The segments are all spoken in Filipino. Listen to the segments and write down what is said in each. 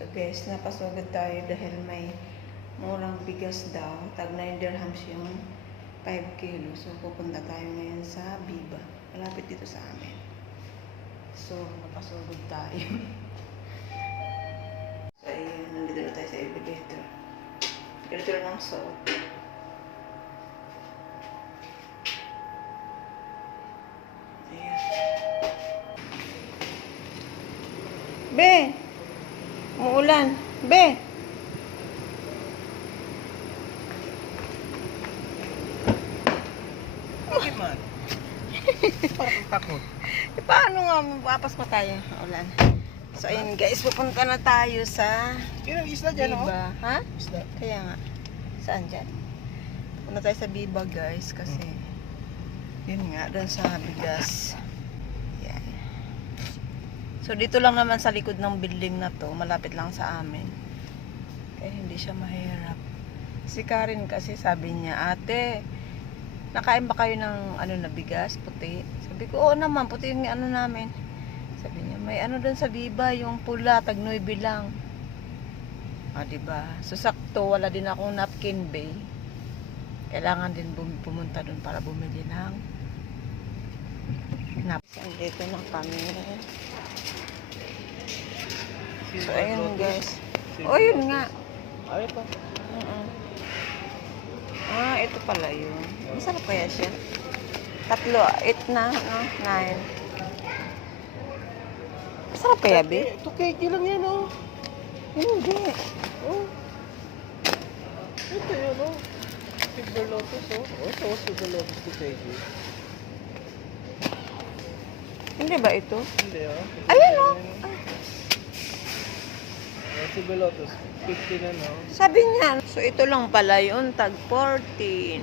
So guys, napasugod tayo dahil may murang bigas daw. Tag 9 dirhams yung 5 kilo. So pupunta tayo ngayon sa Biba. Malapit dito sa amin. So napasugod tayo. So ayun, nandito na tayo sa elevator. Elevator ng suot. Be! Umuulan. Be! Bakit man? Parang takot. Paano nga mapapas pa tayo? Ulan. So ayun guys, pupunta na tayo sa Kaya isla dyan, oh. Biba. Ha? Isla. Kaya nga. Saan dyan? Pupunta tayo sa Biba guys kasi yun nga, doon sa bigas. Yan. So dito lang naman sa likod ng building na to, malapit lang sa amin. Eh hindi siya mahirap. Si Karen kasi sabi niya, ate, nakain ba kayo ng ano na bigas, puti? Sabi ko, oo naman, puti yung ano namin. Sabi niya, may ano doon sa Biba, yung pula, tag 9 lang. Ah, diba? So sakto, wala din akong napkin bay. Kailangan din pumunta doon para bumili ng napkin. Dito na kami. So ayun guys. Oh, yun nga. Ay, ito. Ah, ito pala yun. Masarap kaya siya? 3, 8 na, no? 9. Masarap kaya, be? 2 kg lang yan, oh. Hindi. Oh. Ito yun, oh. Silver Lotus, oh. Oh, ito, Silver Lotus 2 kg. Hindi ba ito? Hindi, oh. Ayan, oh. Silver Lotus, 50 na, no? Sabi niya. So, ito lang pala yun. Tag 14.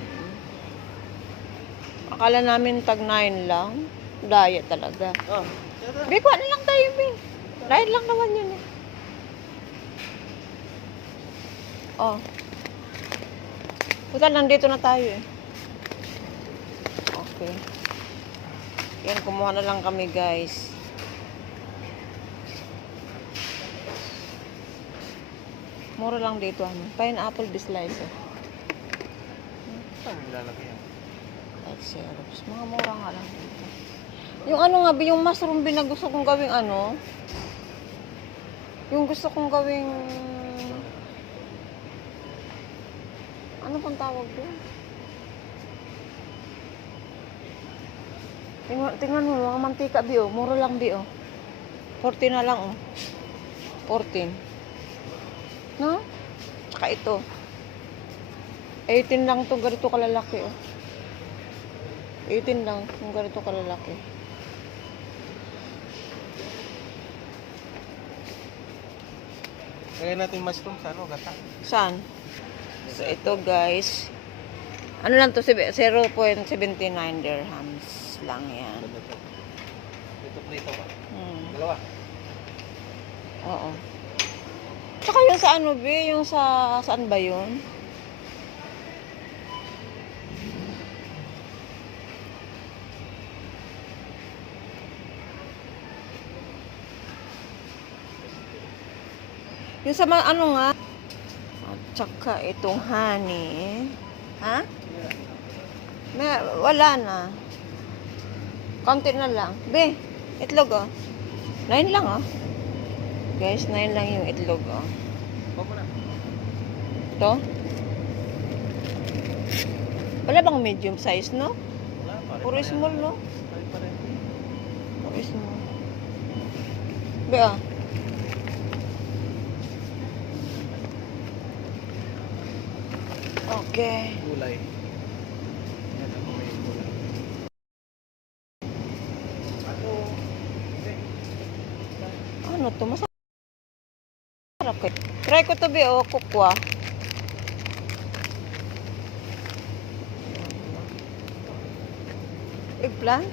Akala namin tag 9 lang. Diet talaga. Oh, Be, kuha na lang tayo, be. Diet lang naman yun, eh. Oh. Total, nandito na tayo, eh. Okay. Yan, kumuha na lang kami, guys. Mura lang dito, ano. Pineapple slice, eh. saan nilalagay yan? Like syrups. Mga mura nga lang dito. Yung ano nga, yung mushroom bin na gusto kong gawing ano. Yung gusto kong gawing... Ano pang tawag doon? Tingnan mo, mga mantika, bi, oh. Mura lang, bi, oh. 14 na lang, oh. 14. No? Tsaka ito. 18 lang itong ganito kalalaki, oh. 18 lang itong ganito kalalaki. Kaya natin mushroom sa ano, gata. Saan? So, ito guys. Ano lang to? 0.79 dirhams lang yan. Ito prito ba? Hmm. 2. Oo. Tsaka yung sa ano, be? Yung sa... Saan ba yun? Yung sa mga ano nga? At tsaka itong honey. Ha? Wala na. Konti na lang. Be, itlog, oh. 9 lang, oh. Guys, 9 lang yung itlog, oh. Bako na. Ito? Wala bang medium size, no? Wala, pare. Puro small, no? Pare. Puro small. Be, ah. Okay. Gulay. Yan ako may gulay. Ano to? Masarap kayo. Try ko to, be, oh. Kukwa. Eggplant?